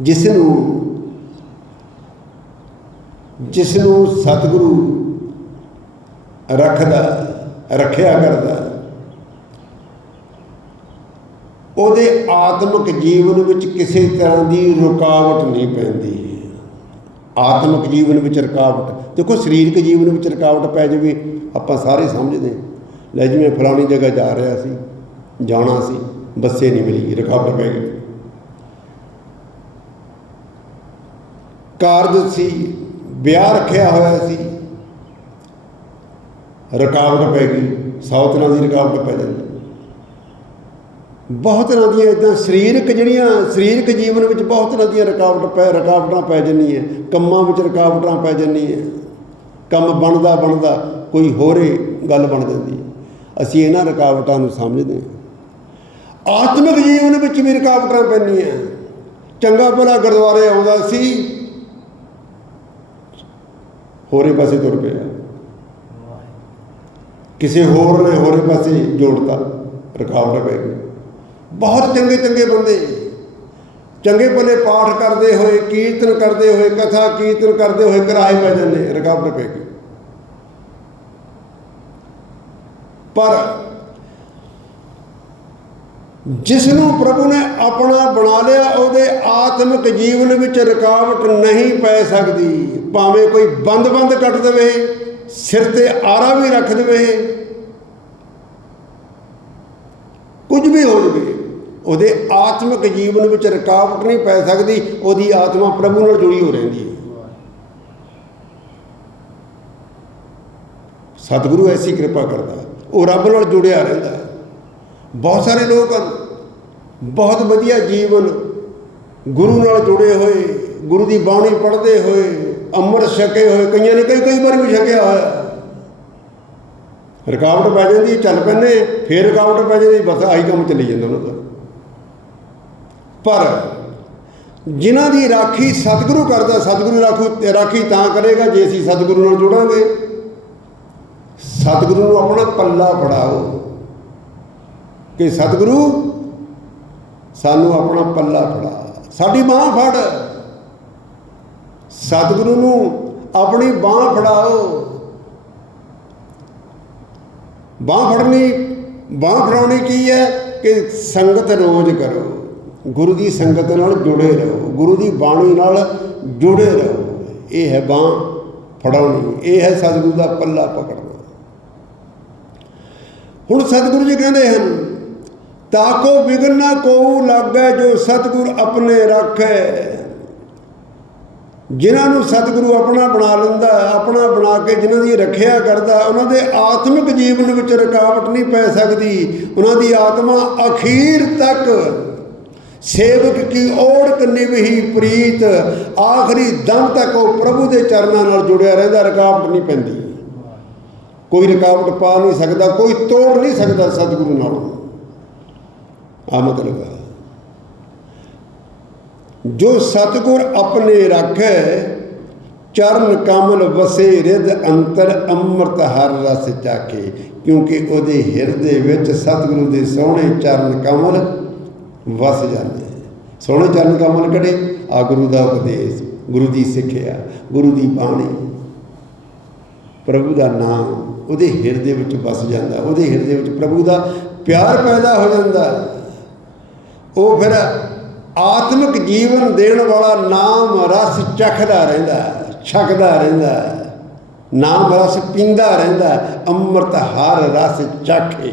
ਜਿਸ ਨੂੰ ਜਿਸ ਨੂੰ ਸਤਿਗੁਰੂ ਰੱਖਦਾ, ਰੱਖਿਆ ਕਰਦਾ, ਉਹਦੇ ਆਤਮਿਕ ਜੀਵਨ ਵਿੱਚ ਕਿਸੇ ਤਰ੍ਹਾਂ ਦੀ ਰੁਕਾਵਟ ਨਹੀਂ ਪੈਂਦੀ ਆਤਮਿਕ ਜੀਵਨ ਵਿੱਚ ਰੁਕਾਵਟ, ਦੇਖੋ ਸਰੀਰਕ ਜੀਵਨ ਵਿੱਚ ਰੁਕਾਵਟ ਪੈ ਜਾਵੇ, ਆਪਾਂ ਸਾਰੇ ਸਮਝਦੇ ਹਾਂ। ਲੈ ਜਿਵੇਂ ਫਲਾਣੀ ਜਗ੍ਹਾ ਜਾ ਰਿਹਾ ਸੀ, ਜਾਣਾ ਸੀ, ਬੱਸੇ ਨਹੀਂ ਮਿਲੀ, ਰੁਕਾਵਟ ਪੈ ਗਈ ਕਾਰਜ ਸੀ, ਵਿਆਹ ਰੱਖਿਆ ਹੋਇਆ ਸੀ। ਰੁਕਾਵਟ ਪੈ ਗਈ, ਸੌ ਤਰ੍ਹਾਂ ਦੀ ਰੁਕਾਵਟ ਪੈ ਜਾਂਦੀ। ਬਹੁਤ ਤਰ੍ਹਾਂ ਦੀਆਂ ਇਦਾਂ ਸਰੀਰਕ ਜਿਹੜੀਆਂ, ਸਰੀਰਕ ਜੀਵਨ ਵਿੱਚ ਬਹੁਤ ਤਰ੍ਹਾਂ ਦੀਆਂ ਰੁਕਾਵਟ ਪੈ, ਰੁਕਾਵਟਾਂ ਪੈ ਜਾਂਦੀਆਂ। ਕੰਮਾਂ ਵਿੱਚ ਰੁਕਾਵਟਾਂ ਪੈ ਜਾਂਦੀਆਂ। ਕੰਮ ਬਣਦਾ ਬਣਦਾ, ਕੋਈ ਹੋਰੇ ਗੱਲ ਬਣ ਜਾਂਦੀ। ਹੈ। ਅਸੀਂ ਇਹਨਾਂ ਰੁਕਾਵਟਾਂ ਨੂੰ ਸਮਝਦੇ ਹਾਂ। ਆਤਮਿਕ ਜੀਵਨ ਵਿੱਚ ਵੀ ਰੁਕਾਵਟਾਂ ਪੈਂਦੀਆਂ। ਚੰਗਾ ਭਲਾ ਗੁਰਦੁਆਰੇ ਆਉਂਦਾ ਸੀ ਹੋਰੇ ਪਾਸੇ ਤੁਰ ਪਿਆ। ਕਿਸੇ ਹੋਰ ਨੇ ਹੋਰੇ ਪਾਸੇ ਜੋੜਤਾ, ਰੁਕਾਵਟ ਪੈ ਗਈ। ਬਹੁਤ ਚੰਗੇ ਚੰਗੇ ਬੰਦੇ। ਚੰਗੇ ਭਲੇ ਪਾਠ ਕਰਦੇ ਹੋਏ, ਕੀਰਤਨ ਕਰਦੇ ਹੋਏ, ਕਥਾ ਕੀਰਤਨ ਕਰਦੇ ਹੋਏ ਕਿਰਾਏ ਪੈ ਜਾਂਦੇ, ਰੁਕਾਵਟ ਪੈ ਗਈ। ਪਰ ਜਿਸ ਨੂੰ ਪ੍ਰਭੂ ਨੇ ਆਪਣਾ ਬਣਾ ਲਿਆ, ਉਹਦੇ ਆਤਮਿਕ ਜੀਵਨ ਵਿੱਚ ਰੁਕਾਵਟ ਨਹੀਂ ਪੈ ਸਕਦੀ। ਭਾਵੇਂ ਕੋਈ ਬੰਦ-ਬੰਦ ਕੱਟ ਦੇਵੇ, ਸਿਰ ਤੇ ਆਰਾ ਵੀ ਰੱਖ ਦੇਵੇ, ਕੁਝ ਵੀ ਹੋ ਜਵੇ, ਉਹਦੇ ਆਤਮਿਕ ਜੀਵਨ ਵਿੱਚ ਰੁਕਾਵਟ ਨਹੀਂ ਪੈ ਸਕਦੀ, ਉਹਦੀ ਆਤਮਾ ਪ੍ਰਭੂ ਨਾਲ ਜੁੜੀ ਹੋ ਰਹਿੰਦੀ ਹੈ। ਸਤਿਗੁਰੂ ਐਸੀ ਕਿਰਪਾ ਕਰਦਾ ਉਹ ਰੱਬ ਨਾਲ ਜੁੜਿਆ ਰਹਿੰਦਾ ਬਹੁਤ ਸਾਰੇ ਲੋਕ ਹਨ। ਬਹੁਤ ਵਧੀਆ ਜੀਵਨ। ਗੁਰੂ ਨਾਲ ਜੁੜੇ ਹੋਏ, ਗੁਰੂ ਦੀ ਬਾਣੀ ਪੜ੍ਹਦੇ ਹੋਏ, ਅੰਮ੍ਰਿਤ ਛਕੇ ਹੋਏ, ਕਈਆਂ ਨੇ ਕਈ ਕਈ ਵਾਰ ਵੀ ਛਕਿਆ ਹੋਇਆ। ਰੁਕਾਵਟ ਪੈ ਜਾਂਦੀ ਚੱਲ ਪੈਂਦੇ, ਫੇਰ ਰੁਕਾਵਟ ਪੈ ਜਾਂਦੀ, ਬਸ ਆਹੀ ਕੰਮ ਚੱਲੀ ਜਾਂਦਾ ਉਹਨਾਂ ਦਾ। ਪਰ ਜਿਨ੍ਹਾਂ ਦੀ ਰਾਖੀ ਸਤਿਗੁਰੂ ਕਰਦਾ, ਸਤਿਗੁਰੂ ਰਾਖੂ ਰਾਖੀ ਤਾਂ ਕਰੇਗਾ ਜੇ ਅਸੀਂ ਸਤਿਗੁਰੂ ਨਾਲ ਜੁੜਾਂਗੇ। ਸਤਿਗੁਰੂ ਨੂੰ ਆਪਣਾ ਪੱਲਾ ਫੜਾਓ। ਕਿ ਸਤਿਗੁਰੂ, ਸਾਨੂੰ ਆਪਣਾ ਪੱਲਾ ਫੜਾ। ਸਾਡੀ ਬਾਹ ਫੜ। ਸਤਿਗੁਰੂ ਨੂੰ ਆਪਣੀ ਬਾਹ ਫੜਾਓ। ਬਾਹ ਫੜਨੀ, ਬਾਹ ਫੜਾਉਣੀ ਕੀ ਹੈ? ਕਿ ਸੰਗਤ ਰੋਜ਼ ਕਰੋ। ਗੁਰੂ ਦੀ ਸੰਗਤ ਨਾਲ ਜੁੜੇ ਰਹੋ। ਗੁਰੂ ਦੀ ਬਾਣੀ ਨਾਲ ਜੁੜੇ ਰਹੋ। ਇਹ ਹੈ ਬਾਹ ਫੜਾਉਣੀ। ਇਹ ਹੈ ਸਤਿਗੁਰੂ ਦਾ ਪੱਲਾ ਪਕੜਨਾ। ਹੁਣ ਸਤਿਗੁਰੂ ਜੀ ਕਹਿੰਦੇ ਹਨ ਤਾਕੋ ਵਿਗਨ ਨਾ ਕੋਉ ਲਾਗੈ ਜੋ ਸਤਿਗੁਰ ਆਪਣੇ ਰੱਖੈ। ਜਿਨ੍ਹਾਂ ਨੂੰ ਸਤਿਗੁਰੂ ਆਪਣਾ ਬਣਾ ਲੈਂਦਾ, ਆਪਣਾ ਬਣਾ ਕੇ ਜਿਨ੍ਹਾਂ ਦੀ ਰੱਖਿਆ ਕਰਦਾ, ਉਹਨਾਂ ਦੇ ਆਤਮਿਕ ਜੀਵਨ ਵਿੱਚ ਰੁਕਾਵਟ ਨਹੀਂ ਪੈ ਸਕਦੀ। ਉਹਨਾਂ ਦੀ ਆਤਮਾ ਅਖੀਰ ਤੱਕ ਸੇਵਕ ਕੀ ਓੜਕ ਨਿਵਹੀ ਪ੍ਰੀਤ, ਆਖਰੀ ਦਮ ਤੱਕ ਉਹ ਪ੍ਰਭੂ ਦੇ ਚਰਨਾਂ ਨਾਲ ਜੁੜਿਆ ਰਹਿੰਦਾ, ਰੁਕਾਵਟ ਨਹੀਂ ਪੈਂਦੀ। ਕੋਈ ਰੁਕਾਵਟ ਪਾ ਨਹੀਂ ਸਕਦਾ, ਕੋਈ ਤੋੜ ਨਹੀਂ ਸਕਦਾ ਸਤਿਗੁਰੂ ਨਾਲ। ਆ ਮਤਲਬ ਜੋ ਸਤਿਗੁਰ ਆਪਣੇ ਰੱਖੈ, ਚਰਨ ਕਮਲ ਵਸੇ ਰਿਦ ਅੰਤਰ ਅੰਮ੍ਰਿਤ ਹਰ ਰਸ ਚਾਖੇ, ਕਿਉਂਕਿ ਉਹਦੇ ਹਿਰਦੇ ਵਿੱਚ ਸਤਿਗੁਰੂ ਦੇ ਸੋਹਣੇ ਚਰਨ ਕਮਲ ਵਸ ਜਾਂਦੇ ਸੋਹਣੇ ਚਰਨ ਕਮਲ ਕੜੇ ਆ ਗੁਰੂ ਦਾ ਉਪਦੇਸ਼, ਗੁਰੂ ਦੀ ਸਿੱਖਿਆ, ਗੁਰੂ ਦੀ ਬਾਣੀ। ਪ੍ਰਭੂ ਦਾ ਨਾਮ ਉਹਦੇ ਹਿਰਦੇ ਵਿੱਚ ਵਸ ਜਾਂਦਾ, ਉਹਦੇ ਹਿਰਦੇ ਵਿੱਚ ਪ੍ਰਭੂ ਦਾ ਪਿਆਰ ਪੈਦਾ ਹੋ ਜਾਂਦਾ। ਉਹ ਫਿਰ ਆਤਮਿਕ ਜੀਵਨ ਦੇਣ ਵਾਲਾ ਨਾਮ ਰਸ ਚਖਦਾ ਰਹਿੰਦਾ ਛਕਦਾ ਰਹਿੰਦਾ ਨਾਮ ਰਸ ਪੀਂਦਾ ਰਹਿੰਦਾ ਅੰਮ੍ਰਿਤ ਹਰ ਰਸ ਚਖੇ।